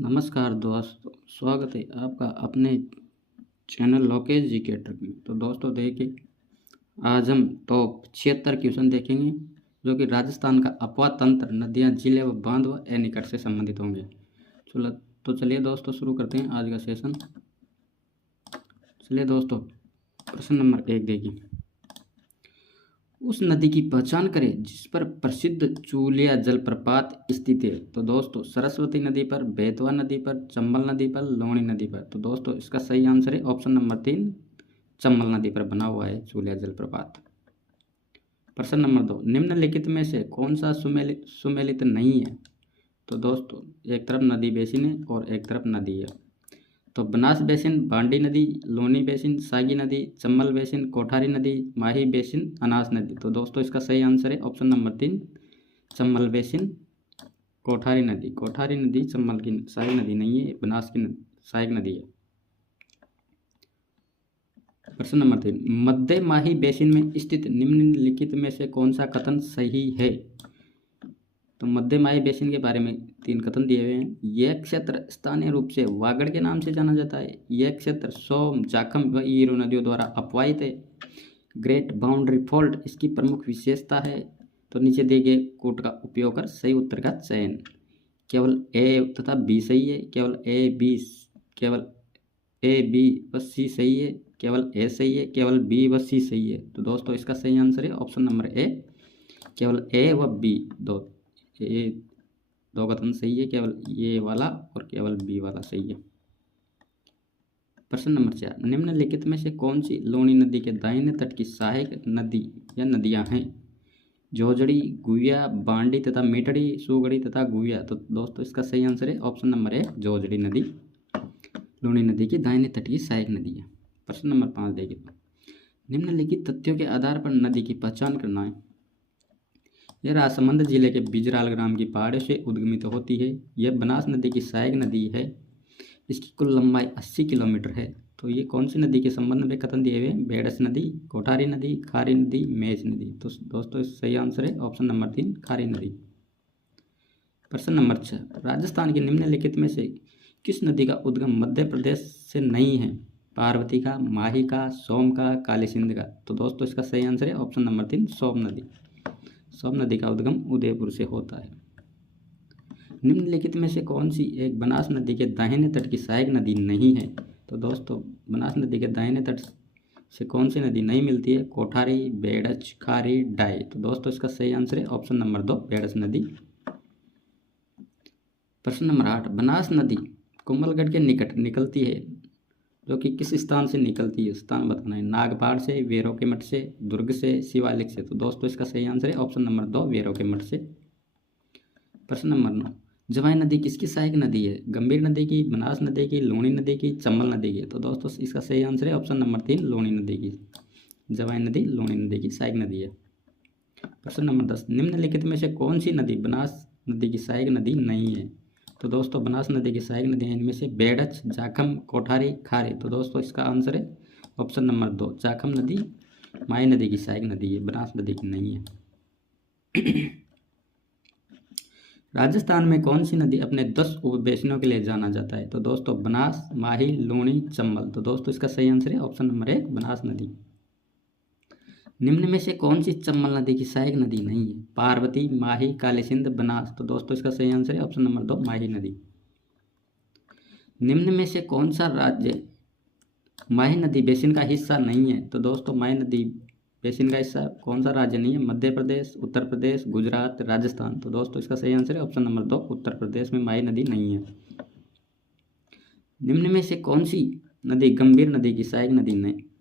नमस्कार दोस्तों, स्वागत है आपका अपने चैनल लोकेश जी कैटर में। तो दोस्तों देखिए, आज हम टॉप 76 क्वेश्चन देखेंगे जो कि राजस्थान का अपवा तंत्र, नदियाँ, जिले व बांध व एनीकट से संबंधित होंगे। चलिए दोस्तों शुरू करते हैं आज का सेशन। चलिए दोस्तों, प्रश्न नंबर 1 देखिए, उस नदी की पहचान करें जिस पर प्रसिद्ध चूलिया जलप्रपात स्थित है। तो दोस्तों सरस्वती नदी पर, बेतवा नदी पर, चंबल नदी पर, लूणी नदी पर। तो दोस्तों इसका सही आंसर है ऑप्शन नंबर 3, चंबल नदी पर बना हुआ है चूलिया जलप्रपात। प्रश्न नंबर 2, निम्नलिखित में से कौन सा सुमेलित नहीं है। तो दोस्तों एक तरफ नदी बेसिन है और एक तरफ नदी है। तो बनास बेसिन, बांडी नदी, लोनी बेसिन, सागी नदी, चंबल बेसिन, कोठारी नदी, माही बेसिन, अनास नदी। तो दोस्तों इसका सही आंसर है option number 3, Chambal basin, Kothari नदी। कोठारी नदी चंबल की सागी नदी नहीं है, बनास की सहायक नदी है। प्रश्न नंबर 3, मध्य माही बेसिन में स्थित निम्नलिखित में से कौन सा कथन सही है। तो मध्य माही बेसिन के बारे में 3 कथन दिए हुए हैं। यह क्षेत्र स्थानीय रूप से वागड़ के नाम से जाना जाता है। यह क्षेत्र सोम, जाखम व ईरो नदियों द्वारा अपवाहित है। ग्रेट बाउंड्री फॉल्ट इसकी प्रमुख विशेषता है। तो नीचे दिए गए कोड का उपयोग कर सही उत्तर का चयन। केवल ए तथा बी सही है, केवल ए बी व सी सही है, केवल ए सही है, केवल बी व सी सही है। तो दोस्तों इसका सही आंसर है ऑप्शन नंबर ए, केवल ए व बी दो कथन सही है, केवल ए वाला और केवल बी वाला सही है। प्रश्न नंबर 4, निम्नलिखित में से कौन सी लूणी नदी के दाहिने तट की सहायक नदी या नदियां हैं। जोजड़ी, गुइया, बांडी तथा मेटड़ी, सुगड़ी तथा गुइया। तो दोस्तों इसका सही आंसर है ऑप्शन नंबर ए, जोजड़ी नदी लूणी नदी की दाहिने तट की सहायक नदी है। प्रश्न नंबर 5 देखिए, निम्नलिखित तथ्यों के आधार पर नदी की पहचान करना है। यह राजसमंद जिले के बिजराल ग्राम की पहाड़ियों से उद्गमित होती है। यह बनास नदी की सहायक नदी है। इसकी कुल लंबाई 80 किलोमीटर है। तो ये कौन सी नदी के संबंध में कथन दिए हुए हैं। बेडस नदी, कोठारी नदी, खारी नदी, मेज नदी। तो दोस्तों सही आंसर है ऑप्शन नंबर 3, खारी नदी। प्रश्न नंबर 6, राजस्थान के निम्नलिखित में से किस नदी का उद्गम मध्य प्रदेश से नहीं है। पार्वती का, माही का, सोम का, काली सिंध का। तो दोस्तों इसका सही आंसर है ऑप्शन नंबर 3, सोम नदी। सोम नदी का उद्गम उदयपुर से होता है। निम्नलिखित में से कौन सी एक बनास नदी के दाहिने तट की सहायक नदी नहीं है। तो दोस्तों बनास नदी के दाहिने तट से कौन सी नदी नहीं मिलती है। कोठारी, बेड़च, खारी, डाई। तो दोस्तों इसका सही आंसर है ऑप्शन नंबर 2, बेड़च नदी। प्रश्न नंबर 8, बनास नदी कुंभलगढ़ के निकट निकलती है जो कि किस स्थान से निकलती है। स्थान बताना है। नागपाड़ से, वेरों के मठ से, दुर्ग से, शिवालिक से। तो दोस्तों इसका सही आंसर है ऑप्शन नंबर 2, वेरों के मठ से। प्रश्न नंबर 9, जवाई नदी किसकी सहायक नदी है। गंभीर नदी की, बनास नदी की, लूणी नदी की, चंबल नदी की। तो दोस्तों इसका सही आंसर है ऑप्शन नंबर 3, लूणी नदी की। जवाई नदी लूणी नदी की सहायक नदी है। प्रश्न नंबर 10, निम्नलिखित में से कौन सी नदी बनास नदी की सहायक नदी नहीं है। तो दोस्तों बनास नदी की सहायक नदी इनमें से बेड़च, जाखम, कोठारी, खारी। तो दोस्तों इसका आंसर है ऑप्शन नंबर 2, जाखम नदी माई नदी की सहायक नदी है, बनास नदी की नहीं है। राजस्थान में कौन सी नदी अपने 10 उपबेसिनों के लिए जाना जाता है। तो दोस्तों बनास, माही, लूणी, चंबल। तो दोस्तों इसका सही आंसर है ऑप्शन नंबर 1, बनास नदी। निम्न में से कौन सी चंबल नदी की सहायक नदी नहीं है। पार्वती, माही, काली सिंध, बनास। तो दोस्तों इसका सही आंसर है ऑप्शन नंबर 2, माही नदी। निम्न में से कौन सा राज्य माही नदी बेसिन का हिस्सा नहीं है। तो दोस्तों माही नदी बेसिन का हिस्सा कौन सा राज्य नहीं है। मध्य प्रदेश, उत्तर प्रदेश, गुजरात, राजस्थान। तो दोस्तों इसका सही आंसर है ऑप्शन नंबर 2, उत्तर प्रदेश में माही नदी नहीं है। निम्न में से कौन सी नदी गंभीर नदी की सहायक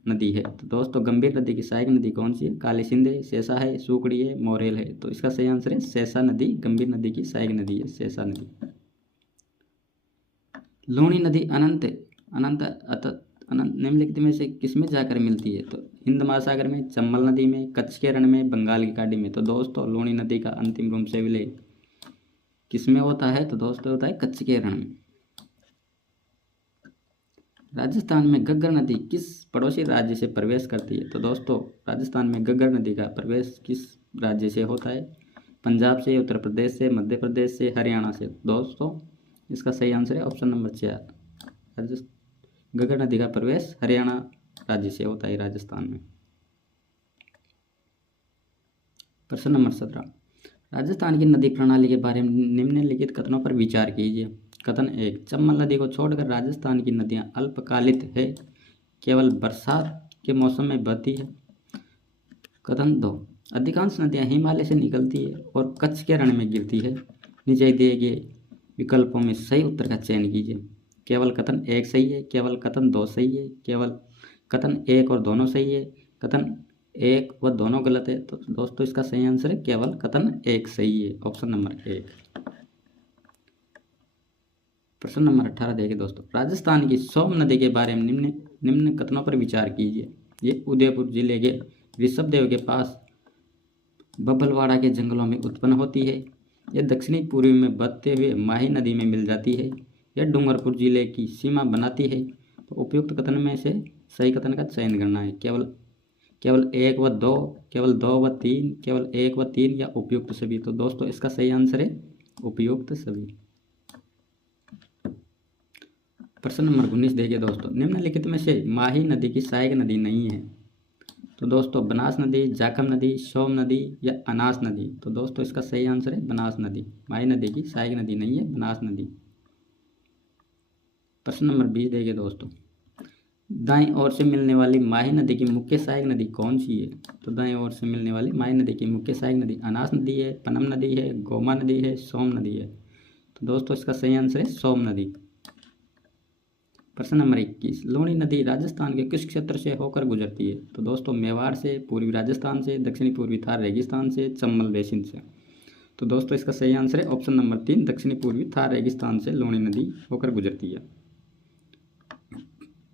नदी है। तो दोस्तों गंभीर नदी की सहायक नदी कौन सी है। काली सिंध है, शेषा है, सुकड़ी है, मोरेल है। तो इसका सही आंसर है शेषा नदी गंभीर नदी की सहायक नदी है, शेषा नदी। लूणी नदी अनंत निम्नलिखित में से किसमें जाकर मिलती है। तो हिंद महासागर में, चंबल नदी में, कच्छ के रण में, बंगाल की खाड़ी में। तो दोस्तों लूणी नदी का अंतिम रूप से विलय किसमें होता है। तो दोस्तों होता है कच्छ के रण में। राजस्थान में घग्गर नदी किस पड़ोसी राज्य से प्रवेश करती है। तो दोस्तों राजस्थान में घग्गर नदी का प्रवेश किस राज्य से होता है। पंजाब से, उत्तर प्रदेश से, मध्य प्रदेश से, हरियाणा से। दोस्तों इसका सही आंसर है ऑप्शन नंबर 4। घग्गर नदी का प्रवेश हरियाणा राज्य से होता है, राजस्थान में। प्रश्न नंबर 17, राजस्थान की नदी प्रणाली के बारे में निम्नलिखित कथनों पर विचार कीजिए। कथन 1, चंबल नदी को छोड़कर राजस्थान की नदियां अल्पकालिक है, केवल बरसात के मौसम में बहती है। कथन 2, अधिकांश नदियां हिमालय से निकलती है और कच्छ के रण में गिरती है। नीचे दिए गए विकल्पों में सही उत्तर का चयन कीजिए। केवल कथन 1 सही है, केवल कथन 2 सही है, केवल कथन 1 और दोनों सही है, कथन 1 व दोनों गलत है। तो दोस्तों इसका सही आंसर है केवल कथन 1 सही है, ऑप्शन नंबर 1। प्रश्न नंबर 18 देखिए दोस्तों, राजस्थान की सोम नदी के बारे में निम्न कथनों पर विचार कीजिए। ये उदयपुर जिले के ऋषभदेव के पास बब्बलवाड़ा के जंगलों में उत्पन्न होती है। यह दक्षिणी पूर्वी में बहते हुए माही नदी में मिल जाती है। यह डूंगरपुर जिले की सीमा बनाती है। तो उपयुक्त कथन में से सही कथन का चयन करना है। केवल 1 व 2, केवल 2 व 3, केवल 1 व 3 या उपयुक्त सभी। तो दोस्तों इसका सही आंसर है उपयुक्त सभी। प्रश्न नंबर 19 देखिए दोस्तों, निम्नलिखित में से माही नदी की सहायक नदी नहीं है। तो दोस्तों बनास नदी, जाखम नदी, सोम नदी या अनास नदी। तो दोस्तों इसका सही आंसर है बनास नदी। माही नदी की सहायक नदी नहीं है, बनास नदी। प्रश्न नंबर 20 देखिए दोस्तों, दाईं ओर से मिलने वाली माही नदी की मुख्य सहायक नदी कौन सी है। तो दाईं ओर से मिलने वाली माही नदी की मुख्य सहायक नदी अनास नदी है, पनम नदी है, गोमा नदी है, सोम नदी है। तो दोस्तों इसका सही आंसर है सोम नदी। प्रश्न नंबर 21, लूणी नदी राजस्थान के किस क्षेत्र से होकर गुजरती है। तो दोस्तों मेवाड़ से, पूर्वी राजस्थान से, दक्षिणी पूर्वी थार रेगिस्तान से, चंबल बेसिन से। तो दोस्तों इसका सही आंसर है ऑप्शन नंबर 3, दक्षिणी पूर्वी थार रेगिस्तान से लूणी नदी होकर गुजरती है।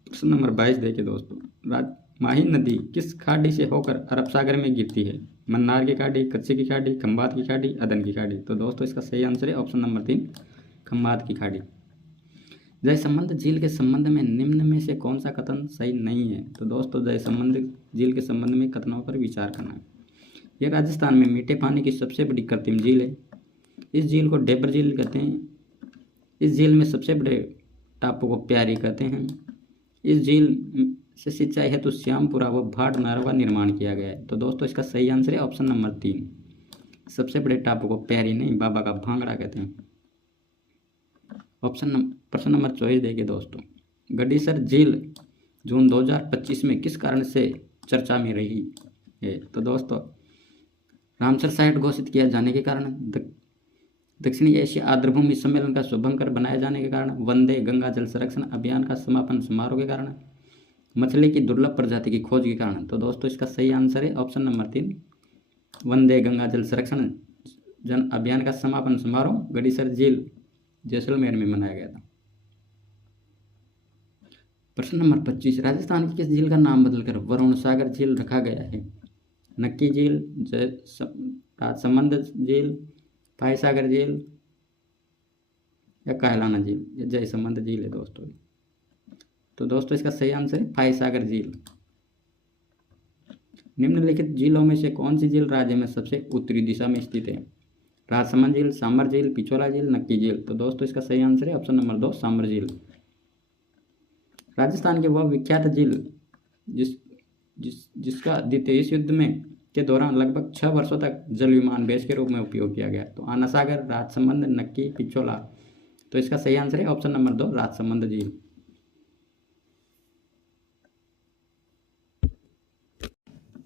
प्रश्न नंबर 22 देखिए दोस्तों, माही नदी किस खाड़ी से होकर अरब सागर में गिरती है। मन्नार की खाड़ी, कच्छ की खाड़ी, खंबात की खाड़ी, अदन की खाड़ी। तो दोस्तों इसका सही आंसर है ऑप्शन नंबर 3, खंबात की खाड़ी। जयसंबंध झील के संबंध में निम्न में से कौन सा कथन सही नहीं है। तो दोस्तों जयसंबंध झील के संबंध में कथनों पर विचार करना है। यह राजस्थान में मीठे पानी की सबसे बड़ी कृत्रिम झील है। इस झील को डेबर झील कहते हैं। इस झील में सबसे बड़े टापू को प्यारी कहते हैं। इस झील से सिंचाई हेतु श्यामपुरा व भाट नहरों का निर्माण किया गया है। तो दोस्तों इसका सही आंसर है ऑप्शन नंबर 3, सबसे बड़े टापू को प्यारी नहीं, बाबा का भांगड़ा कहते हैं। प्रश्न नंबर 24 देखिए दोस्तों, गडीसर झील जून 2025 में किस कारण से चर्चा में रही है। तो दोस्तों रामसर साइट घोषित किया जाने के कारण, दक्षिणी एशिया आर्द्रभूमि सम्मेलन का शुभंकर बनाए जाने के कारण, वंदे गंगा जल संरक्षण अभियान का समापन समारोह के कारण, मछली की दुर्लभ प्रजाति की खोज के कारण। तो दोस्तों इसका सही आंसर है ऑप्शन नंबर 3, वंदे गंगा जल संरक्षण जन अभियान का समापन समारोह गडीसर झील जैसलमेर में मनाया गया था। प्रश्न नंबर 25, राजस्थान की किस झील का नाम बदलकर वरुण सागर झील रखा गया है। नक्की झील, राजसमंद झील, फाई सागर झील या कायलाना झील। ये जयसंबंध झील है दोस्तों। तो दोस्तों इसका सही आंसर है फाई सागर झील। निम्नलिखित झीलों में से कौन सी झील राज्य में सबसे उत्तरी दिशा में स्थित है। राजसमंद झील, सांबर झील, पिछोला झील, नक्की झील। तो दोस्तों इसका सही आंसर है ऑप्शन नंबर 2, सांबर झील। राजस्थान की वह विख्यात झील जिसका द्वितीय विश्व युद्ध में के दौरान लगभग 6 वर्षों तक जल विमान बेस के रूप में उपयोग किया गया। तो आना सागर, राजसमंद, नक्की, पिछोला। तो इसका सही आंसर है ऑप्शन नंबर 2, राजसमंद झील।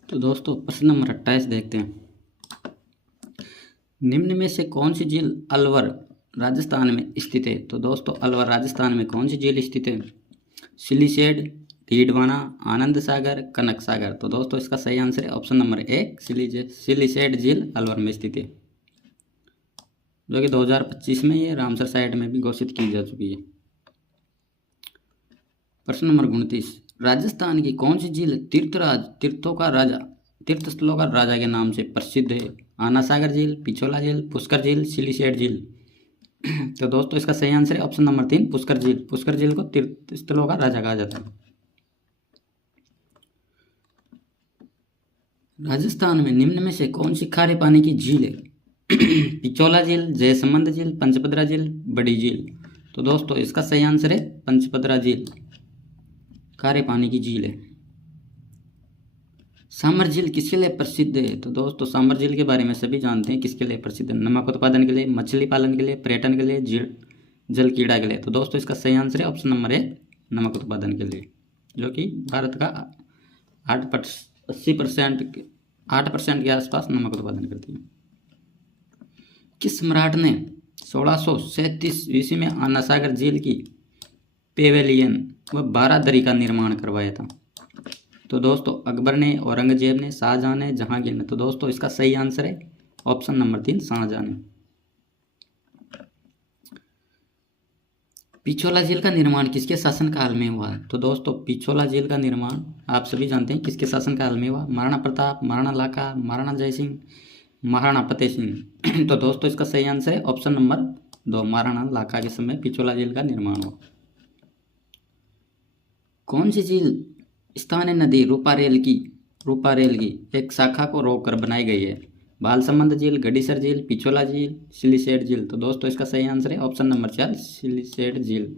तो दोस्तों प्रश्न नंबर 28 देखते हैं, निम्न में से कौन सी झील अलवर राजस्थान में स्थित है। तो दोस्तों अलवर राजस्थान में कौन सी झील स्थित है। सिलीसेड, डीडवाना, आनंद सागर, कनक सागर। तो दोस्तों इसका सही आंसर है ऑप्शन नंबर 1, सिलीसेड झील अलवर में स्थित है, जो कि 2025 में ये रामसर साइट में भी घोषित की जा चुकी है। प्रश्न नंबर 29, राजस्थान की कौन सी झील तीर्थस्थलों का राजा के नाम से प्रसिद्ध है। आना सागर झील, पिछोला झील, पुष्कर झील, सिलीसेड झील। तो दोस्तों इसका सही आंसर है ऑप्शन नंबर 3, पुष्कर झील। पुष्कर झील को तीर्थस्थलों का राजा कहा जाता है। राजस्थान में निम्न में से कौन सी खारे पानी की झील है। पिछोला झील, जयसंबंध झील, पंचपदरा झील, बड़ी झील। तो दोस्तों इसका सही आंसर है पंचपदरा झील, खारे पानी की झील है। सामर झील किसके लिए प्रसिद्ध है? तो दोस्तों सामर झील के बारे में सभी जानते हैं, किसके लिए प्रसिद्ध है? नमक उत्पादन के लिए, मछली पालन के लिए, पर्यटन के लिए, जल कीड़ा के लिए। तो दोस्तों इसका सही आंसर है ऑप्शन नंबर है नमक उत्पादन के लिए, जो कि भारत का 8% के आसपास नमक उत्पादन करती है। किस सम्राट ने 1637 ईस्वी में आना सागर झील की पेवेलियन व 12 दरी का निर्माण करवाया था? तो दोस्तों अकबर ने, औरंगजेब ने, शाहजहां ने, जहांगीर ने। तो दोस्तों इसका सही आंसर है ऑप्शन नंबर 3 शाहजहां ने। पिछोला झील का निर्माण किसके शासनकाल में हुआ? तो दोस्तों पिछोला झील का निर्माण आप सभी जानते हैं किसके शासनकाल में हुआ? महाराणा प्रताप, महाराणा लाखा, महाराणा जयसिंह, महाराणा फतेह सिंह। तो दोस्तों इसका सही आंसर है ऑप्शन नंबर 2 महाराणा लाखा के समय पिछोला झील का निर्माण हुआ। कौन सी झील स्थानीय नदी रूपारेल की एक शाखा को रोककर बनाई गई है? बालसमंद झील, गडीसर झील, पिछोला झील, सिलीसेट झील। तो दोस्तों इसका सही आंसर है ऑप्शन नंबर 4 सिलीसेट झील।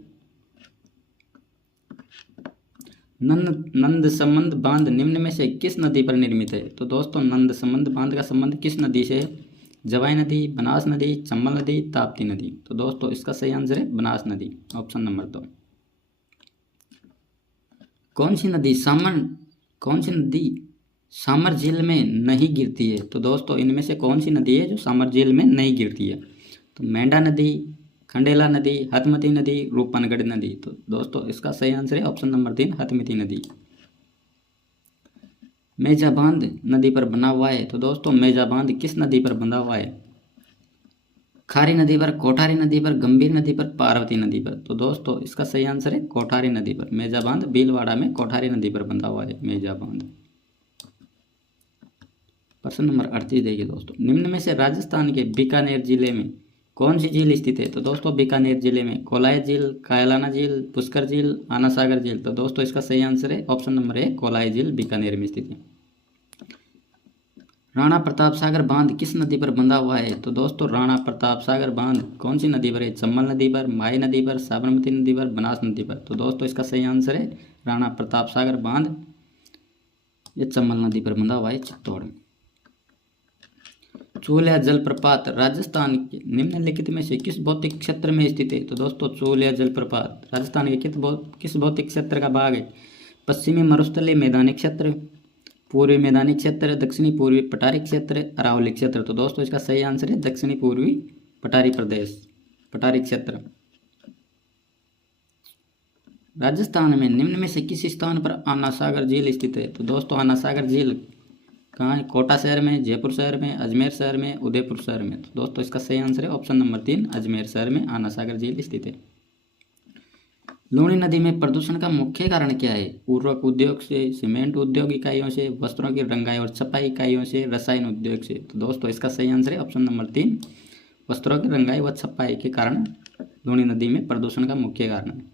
नंदसमंद बांध निम्न में से किस नदी पर निर्मित है? तो दोस्तों नंदसमंद बांध का संबंध किस नदी से है? जवाई नदी, बनास नदी, चंबल नदी, ताप्ती नदी। तो दोस्तों इसका सही आंसर है बनास नदी, ऑप्शन नंबर 2। कौन सी नदी सामर झील में नहीं गिरती है? तो दोस्तों इनमें से कौन सी नदी है जो सामर झील में नहीं गिरती है? तो मेंढा नदी, खंडेला नदी, हथमती नदी, रूपनगढ़ नदी। तो दोस्तों इसका सही आंसर है ऑप्शन नंबर 3 हथमती नदी। मेजा बांध नदी पर बना हुआ है? तो दोस्तों मेजा बांध किस नदी पर बंधा हुआ है? खारी नदी पर, कोठारी नदी पर, गंभीर नदी पर, पार्वती नदी पर। तो दोस्तों इसका सही आंसर है कोठारी नदी पर। मेजा बांध भीलवाड़ा में कोठारी नदी पर बंधा हुआ है मेजा बांध। प्रश्न नंबर 38 देखिए दोस्तों, निम्न में से राजस्थान के बीकानेर जिले में कौन सी झील स्थित है? तो दोस्तों बीकानेर जिले में कोलाई झील, कायलाना झील, पुष्कर झील, आना सागर झील। तो दोस्तों इसका सही आंसर है ऑप्शन नंबर 1 कोलाई झील बीकानेर में स्थित है। राणा प्रताप सागर बांध किस नदी पर बंधा हुआ है? तो दोस्तों राणा प्रताप सागर बांध कौन सी नदी पर है? चंबल नदी पर, माई नदी पर, साबरमती नदी पर, बनास नदी पर। तो दोस्तों इसका सही आंसर है राणा प्रताप सागर बांध, ये चंबल नदी पर बंधा हुआ है चित्तौड़ में। चूलिया जलप्रपात राजस्थान के निम्नलिखित में से किस भौतिक क्षेत्र में स्थित है? तो दोस्तों चूलिया जलप्रपात राजस्थान के किस भौतिक क्षेत्र का भाग है? पश्चिमी मरुस्थलीय मैदानी क्षेत्र, पूर्वी मैदानी क्षेत्र, दक्षिणी पूर्वी पठारी क्षेत्र, अरावली क्षेत्र। तो दोस्तों इसका सही आंसर है दक्षिणी पूर्वी पठारी प्रदेश, पठारी क्षेत्र। राजस्थान में निम्न में से किस स्थान पर आना सागर झील स्थित है? तो दोस्तों आना सागर झील कहाँ है? कोटा शहर में, जयपुर शहर में, अजमेर शहर में, उदयपुर शहर में। तो दोस्तों इसका सही आंसर है ऑप्शन नंबर 3 अजमेर शहर में आना सागर झील स्थित है। लूणी नदी में प्रदूषण का मुख्य कारण क्या है? उर्वरक उद्योग से, सीमेंट उद्योग इकाइयों से, वस्त्रों की रंगाई और छपाई इकाइयों से, रसायन उद्योग से। तो दोस्तों इसका सही आंसर है ऑप्शन नंबर 3 वस्त्रों की रंगाई व छपाई के कारण लूणी नदी में प्रदूषण का मुख्य कारण है।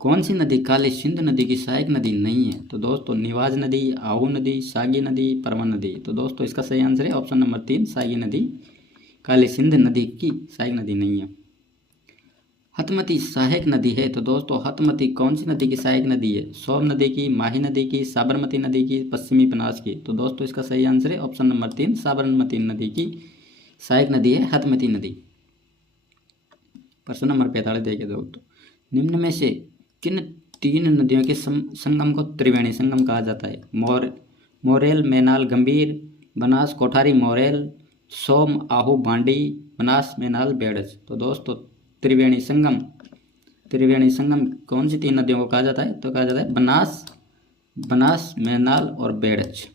कौन सी नदी काली सिंध नदी की सहायक नदी नहीं है? तो दोस्तों निवाज नदी, आहू नदी, सागी नदी, परवन नदी। तो दोस्तों इसका सही आंसर है ऑप्शन नंबर 3 सागी नदी काली सिंध नदी की सहायक नदी नहीं है। हथमती सहायक नदी है? तो दोस्तों हथमती कौन सी नदी की सहायक नदी है? सोम नदी की, माही नदी की, साबरमती नदी की, पश्चिमी बनास की। तो दोस्तों इसका सही आंसर है ऑप्शन नंबर 3 साबरमती नदी की सहायक नदी है हथमती नदी। प्रश्न नंबर 45 देखिए दोस्तों, निम्न में से किन 3 नदियों के संगम को त्रिवेणी संगम कहा जाता है? मोरेल, मैनाल, गंभीर, बनास, कोठारी, मोरेल, सोम, आहू, बांडी, बनास, मैनाल, बेड़ज। तो दोस्तों त्रिवेणी संगम कौन सी 3 नदियों को कहा जाता है? तो कहा जाता है बनास, मैनाल और बेड़ज।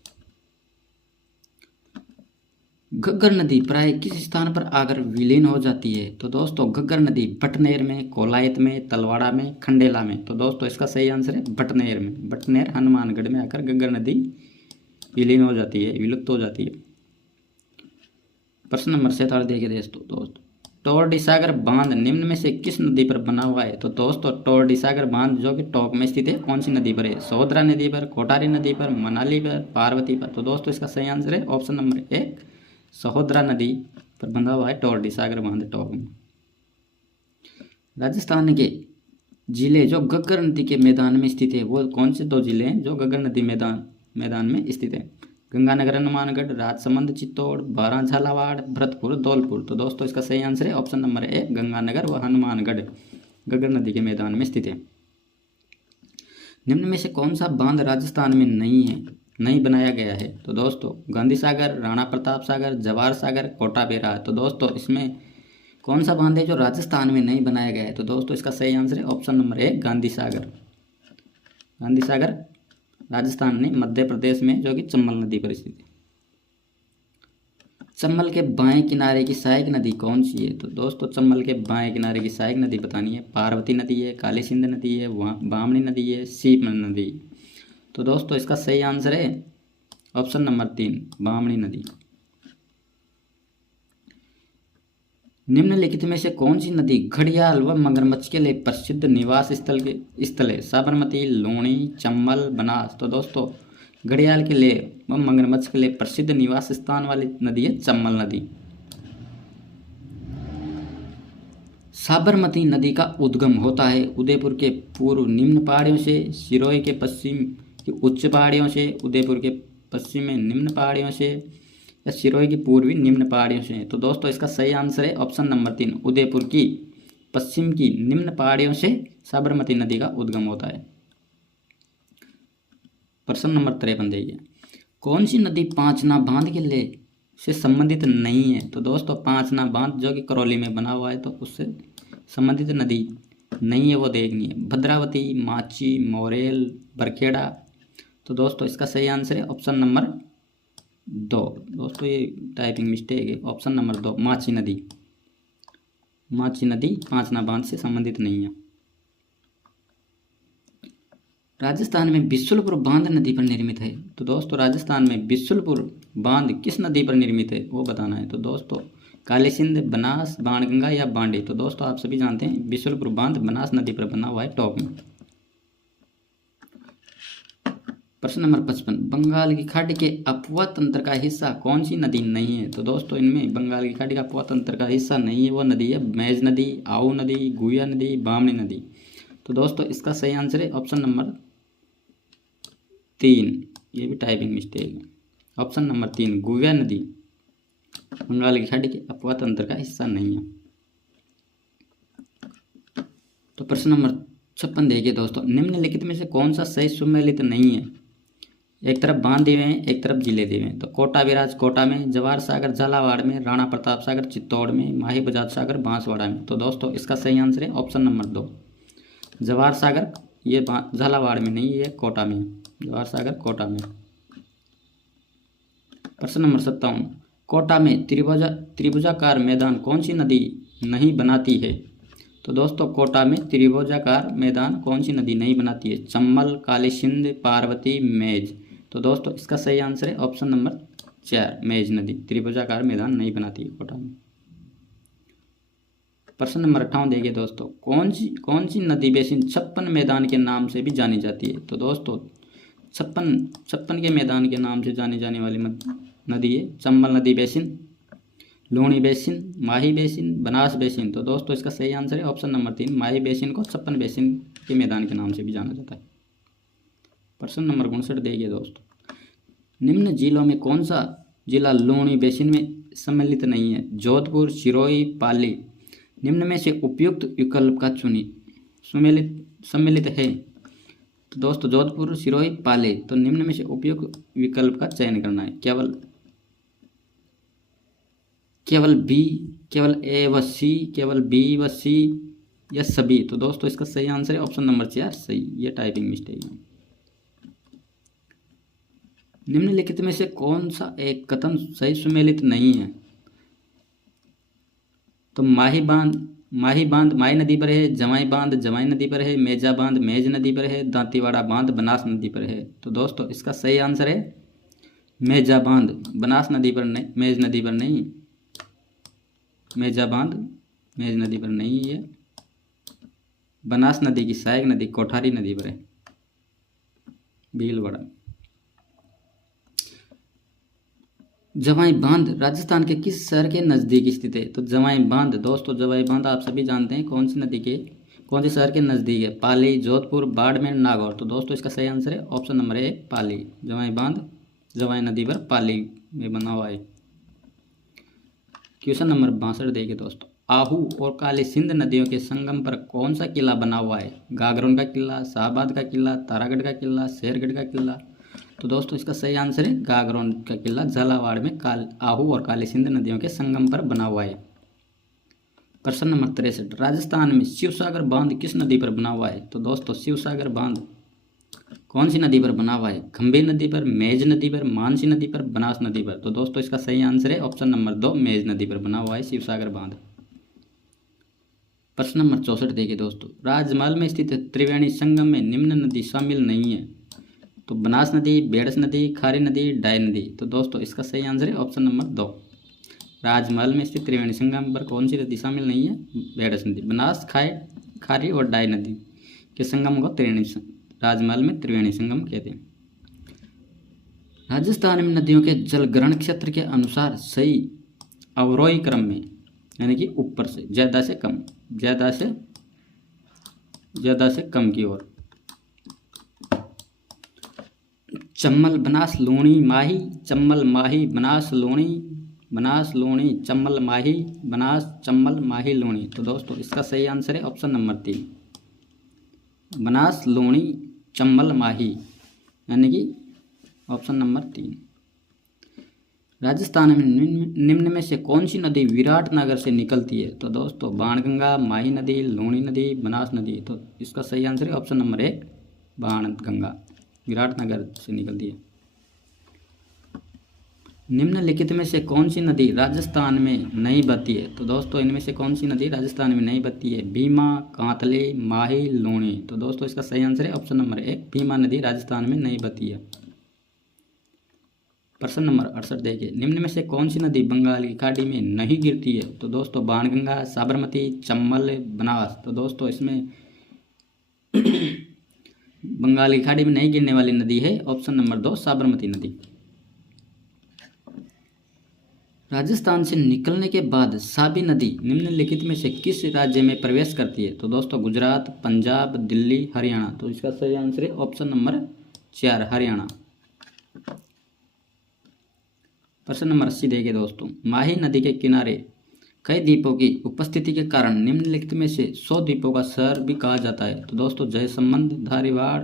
घग्गर नदी प्राय किस स्थान पर आकर विलीन हो जाती है? तो दोस्तों घग्गर नदी बटनेर में, कोलायत में, तलवाड़ा में, खंडेला में। तो दोस्तों इसका सही आंसर है बटनेर में। बटनेर हनुमानगढ़ में आकर घग्गर नदी विलीन हो जाती है, विलुप्त हो जाती है। प्रश्न नंबर 47 देखिए दोस्तों, टोरडी सागर बांध निम्न में से किस नदी पर बना हुआ है? तो दोस्तों टोरडी सागर बांध जो कि टोंक में स्थित है कौन सी नदी पर है? सोहदरा नदी पर, कोठारी नदी पर, मनाली पर, पार्वती पर। तो दोस्तों इसका सही आंसर है ऑप्शन नंबर 1 सहोदरा नदी पर बंधा हुआ है टोरडी सागर बांध टोंक में। राजस्थान के जिले जो घग्गर नदी के मैदान में स्थित है वो कौन से 2 जिले हैं जो घग्गर नदी मैदान में स्थित है? गंगानगर हनुमानगढ़, राजसमंद चित्तौड़, बारां झालावाड़, भरतपुर धौलपुर। तो दोस्तों इसका सही आंसर है ऑप्शन नंबर ए, गंगानगर व हनुमानगढ़ घग्गर नदी के मैदान में स्थित है। निम्न में से कौन सा बांध राजस्थान में नहीं बनाया गया है? तो दोस्तों गांधी सागर, राणा प्रताप सागर, जवाहर सागर, कोटा बेरा। तो दोस्तों इसमें कौन सा बांध है जो राजस्थान में नहीं बनाया गया है? तो दोस्तों इसका सही आंसर है option number A, Gandhi Sagar. Gandhi Sagar Rajasthan में मध्य प्रदेश में जो कि चंबल नदी पर स्थित है। चंबल के बाएं किनारे की सहायक नदी कौन सी है? तो दोस्तों चंबल के बाएं किनारे की सहायक नदी बतानी है। पार्वती नदी है, काली सिंध नदी है, बामनी नदी है, सीप नदी। तो दोस्तों इसका सही आंसर है ऑप्शन नंबर 3, बामनी नदी। निम्नलिखित में से कौन सी नदी घड़ियाल व मगरमच्छ के लिए प्रसिद्ध निवास स्थल है? साबरमती, लूणी, चंबल, बनास। तो दोस्तों घड़ियाल के लिए व मगरमच्छ के लिए प्रसिद्ध निवास स्थान वाली नदी है चंबल नदी। साबरमती नदी का उद्गम होता है उदयपुर के पूर्व निम्न पहाड़ियों से, सिरोही के पश्चिम की उच्च पहाड़ियों से, उदयपुर के पश्चिम में निम्न पहाड़ियों से, या सिरोही की पूर्वी निम्न पहाड़ियों से। तो दोस्तों इसका सही आंसर है ऑप्शन नंबर 3, उदयपुर की पश्चिम की निम्न पहाड़ियों से साबरमती नदी का उद्गम होता है। प्रश्न नंबर 53 देखिए, कौन सी नदी पांचना बांध के लिए से संबंधित नहीं है? तो दोस्तों पांचना बांध जो कि करौली में बना हुआ है तो उससे संबंधित नदी नहीं है, वो देखनी है। भद्रावती, माची, मोरेल, बरखेड़ा। तो दोस्तों इसका सही आंसर है ऑप्शन नंबर 2। दोस्तों ये टाइपिंग मिस्टेक है, ऑप्शन नंबर 2 माची नदी। माची नदी पांचना बांध से संबंधित नहीं है। राजस्थान में बिशुलपुर बांध नदी पर निर्मित है। तो दोस्तों राजस्थान में बिशुलपुर बांध किस नदी पर निर्मित है वो बताना है। तो दोस्तों काली सिंध, बनास, बाणगंगा या बांडे। तो दोस्तों आप सभी जानते हैं बिशुलपुर बांध बनास नदी पर बना हुआ है टॉप में। प्रश्न नंबर 55, बंगाल की खाड़ी के अपवा तंत्र का हिस्सा कौन सी नदी नहीं है? तो दोस्तों इनमें बंगाल की खाड़ी का अपवा तंत्र का हिस्सा नहीं है, वो नदी है मेज नदी, आऊ नदी, गुया नदी, बामनी नदी। तो दोस्तों इसका सही आंसर है ऑप्शन नंबर 3। ये भी टाइपिंग मिस्टेक है, ऑप्शन नंबर 3 गुया नदी बंगाल की खाड़ी के अपवा तंत्र का हिस्सा नहीं है। तो प्रश्न नंबर 56 देखिए दोस्तों, निम्नलिखित में से कौन सा सही सुमेलित नहीं है? एक तरफ बांध दिए हैं, एक तरफ जिले दिए हैं। तो कोटा विराज कोटा में, जवाहर सागर झालावाड़ में, राणा प्रताप सागर चित्तौड़ में, माही बजाज सागर बांसवाड़ा में। तो दोस्तों इसका सही आंसर है ऑप्शन नंबर 2 जवाहर सागर। ये झालावाड़ में नहीं, ये कोटा में, जवाहर सागर कोटा में। प्रश्न नंबर 57, कोटा में त्रिभुजाकार मैदान कौन सी नदी नहीं बनाती है? तो दोस्तों कोटा में त्रिभुजाकार मैदान कौन सी नदी नहीं बनाती है? चंबल, काली सिंध, पार्वती, मेज। तो दोस्तों इसका सही आंसर है ऑप्शन नंबर 4 मेज नदी त्रिभुजाकार मैदान नहीं बनाती है कोटा में। प्रश्न नंबर 58 देखिए दोस्तों, कौन सी नदी बेसिन छप्पन मैदान के नाम से भी जानी जाती है? तो दोस्तों छप्पन के मैदान के नाम से जानी जाने वाली नदी है चंबल नदी बेसिन, लूणी बेसिन, माही बेसिन, बनास बेसिन। तो दोस्तों इसका सही आंसर है ऑप्शन नंबर 3 माही बेसिन को छप्पन बेसिन के मैदान के नाम से भी जाना जाता है। प्रश्न नंबर 59 देखिए दोस्तों, निम्न जिलों में कौन सा जिला लूणी बेसिन में सम्मिलित नहीं है? जोधपुर, सिरोही, पाली। निम्न में से उपयुक्त विकल्प का सम्मिलित है। तो दोस्तों जोधपुर, सिरोही, पाली। तो निम्न में से उपयुक्त विकल्प का चयन करना है। केवल बी, केवल ए व सी, केवल बी व सी, या सभी। तो दोस्तों इसका सही आंसर है ऑप्शन नंबर 4 सही। ये टाइपिंग मिस्टेक है। निम्नलिखित में से कौन सा एक कथन सही सुमेलित नहीं है? तो माही बांध माही नदी पर है, जवाई बांध जवाई नदी पर है, मेजा बांध मेज नदी पर है, दांतीवाड़ा बांध बनास नदी पर है। तो दोस्तों इसका सही आंसर है मेजा बांध, बनास नदी पर नहीं, मेज नदी पर नहीं। मेजा बांध मेज नदी पर नहीं है, बनास नदी की सहायक नदी कोठारी नदी पर है, भीलवाड़ा। जवाई बांध राजस्थान के किस शहर के नज़दीक स्थित है? तो जवाई बांध दोस्तों, जवाई बांध आप सभी जानते हैं कौन सी नदी के, कौन से शहर के नज़दीक है? पाली, जोधपुर, बाड़मेर, नागौर। तो दोस्तों इसका सही आंसर है ऑप्शन नंबर ए पाली। जवाई बांध जवाई नदी पर पाली में बना हुआ है। क्वेश्चन नंबर 62 देखिए दोस्तों, आहू और काली सिंध नदियों के संगम पर कौन सा किला बना हुआ है? गागरोन का किला, शाहबाद का किला, तारागढ़ का किला, शेरगढ़ का किला। तो दोस्तों इसका सही आंसर है गागरोन का किला, झालावाड़ में आहू और काली सिंध नदियों के संगम पर बना हुआ है। प्रश्न नंबर 63, राजस्थान में शिवसागर बांध किस नदी पर बना हुआ है? तो दोस्तों शिवसागर बांध कौन सी नदी पर बना हुआ है? खंबे नदी पर, मेज नदी पर, मानसी नदी पर, बनास नदी पर। तो दोस्तों इसका सही आंसर है ऑप्शन नंबर 2 मेज नदी पर बना हुआ है शिवसागर बांध। प्रश्न नंबर 64 देखिए दोस्तों, राजमहल में स्थित त्रिवेणी संगम में निम्न नदी शामिल नहीं है? तो बनास नदी, बेड़स नदी, खारी नदी, डाय नदी। तो दोस्तों इसका सही आंसर है ऑप्शन नंबर 2 राजमहल में स्थित त्रिवेणी संगम पर कौन सी नदी शामिल नहीं है? बेड़स नदी। बनास, खारी और डाय नदी के संगम को राजमहल में त्रिवेणी संगम कहते हैं। राजस्थान में नदियों के जलग्रहण क्षेत्र के अनुसार सही अवरोही क्रम में, यानी कि ऊपर से ज़्यादा से कम, ज़्यादा से कम की ओर चम्बल, बनास, लूणी, माही, चम्बल, माही, बनास, लूणी, बनास, लूणी, चम्बल, माही, बनास, चम्बल, माही, लूणी। तो दोस्तों इसका सही आंसर है ऑप्शन नंबर 3 बनास, लूणी, चम्बल, माही, यानी कि ऑप्शन नंबर 3। राजस्थान में निम्न में से कौन सी नदी विराटनगर से निकलती है? तो दोस्तों बाणगंगा, माही नदी, लूणी नदी, बनास नदी। तो इसका सही आंसर है ऑप्शन नंबर 1 बाणगंगा, विराटनगर से निकलती है। निम्नलिखित में से कौन सी नदी राजस्थान में नहीं बहती है? तो दोस्तों इनमें से कौन सी नदी राजस्थान में नहीं बहती है? भीमा, कांतले, माही, लूणी। तो दोस्तों इसका सही आंसर है ऑप्शन नंबर 1 भीमा नदी राजस्थान में नहीं बहती है। प्रश्न नंबर 68 देखिए, निम्न में से कौन सी नदी बंगाल की खाड़ी में नहीं गिरती है? तो दोस्तों बाणगंगा, साबरमती, चंबल, बनास। तो दोस्तों इसमें बंगाल की खाड़ी में नहीं गिरने वाली नदी है ऑप्शन नंबर 2 साबरमती नदी। राजस्थान से निकलने के बाद साबी नदी निम्नलिखित में से किस राज्य में प्रवेश करती है? तो दोस्तों गुजरात, पंजाब, दिल्ली, हरियाणा। तो इसका सही आंसर है ऑप्शन नंबर 4 हरियाणा। प्रश्न नंबर 80 देखिए दोस्तों, माही नदी के किनारे कई द्वीपों की उपस्थिति के कारण निम्नलिखित में से 100 द्वीपों का शहर भी कहा जाता है? तो दोस्तों जयसंबंध, धारीवाड़,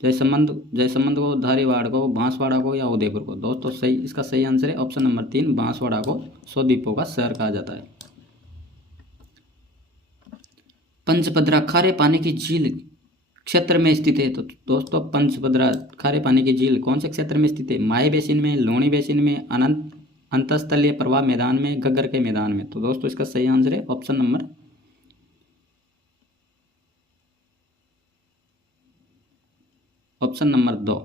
जयसंबंध को, धारीवाड़ को, बांसवाड़ा को या उदयपुर को। दोस्तों सही, इसका सही आंसर है ऑप्शन नंबर 3 बांसवाड़ा को 100 द्वीपों का शहर कहा जाता है। पंचभद्रा खारे पानी की झील क्षेत्र में स्थित है? तो दोस्तों पंचभद्रा खारे पानी की झील कौन से क्षेत्र में स्थित है? माही बेसिन में, लूणी बेसिन में, अंतस्थलीय प्रवाह मैदान में, घग्गर के मैदान में। तो दोस्तों इसका सही आंसर है option number option number 2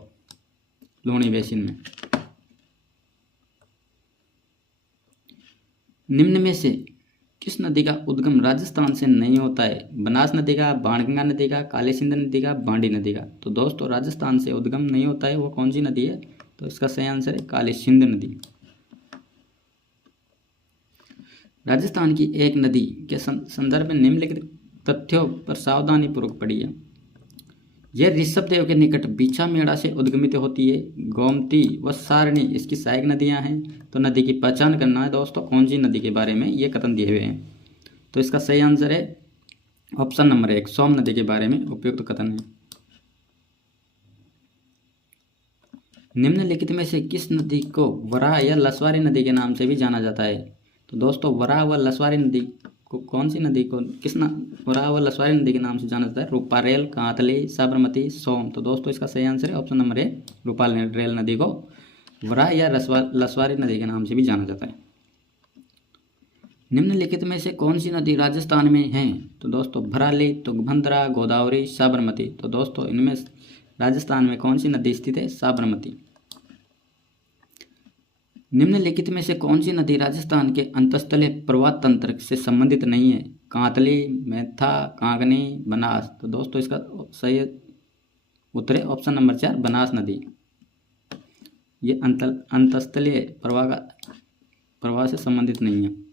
Luni basin में। निम्न में से किस नदी का उद्गम राजस्थान से नहीं होता है? बनास नदी का, बाणगंगा नदी का, काली सिंध नदी का, बांडी नदी का। तो दोस्तों राजस्थान से उद्गम नहीं होता है वो कौन सी नदी है? तो इसका सही आंसर है काली सिंध नदी। राजस्थान की एक नदी के संदर्भ में निम्नलिखित तथ्यों पर सावधानी पूर्वक पढ़िए। यह ऋषभदेव के निकट बीछामेड़ा से उद्गमित होती है। गोमती व सारणी इसकी सहायक नदियां हैं। तो नदी की पहचान करना है दोस्तों कौन सी नदी के बारे में ये कथन दिए हुए हैं। तो इसका सही आंसर है ऑप्शन नंबर 1 सोम नदी के बारे में उपयुक्त कथन है। निम्नलिखित में से किस नदी को वराह या लसवारी नदी के नाम से भी जाना जाता है? तो दोस्तों वराह व लसवारी नदी को कौन सी नदी को वराह व लसवारी नदी के नाम से जाना जाता है? रूपारेल, कांतली, साबरमती, सोम। तो दोस्तों इसका सही आंसर है ऑप्शन नंबर 1 रूपारेल नदी को वराह या लसवारी नदी के नाम से भी जाना जाता है। निम्नलिखित में से कौन सी नदी राजस्थान में है? तो दोस्तों भराली, तुंगभद्रा, गोदावरी, साबरमती। तो दोस्तों इनमें राजस्थान में कौन सी नदी स्थित है? साबरमती। निम्नलिखित में से कौन सी नदी राजस्थान के अंतस्थलीय प्रवाह तंत्र से संबंधित नहीं है? कांतली, मैथा, कांगनी, बनास। तो दोस्तों इसका सही उत्तर है ऑप्शन नंबर 4 बनास नदी। ये अंतस्थलीय प्रवाह से संबंधित नहीं है।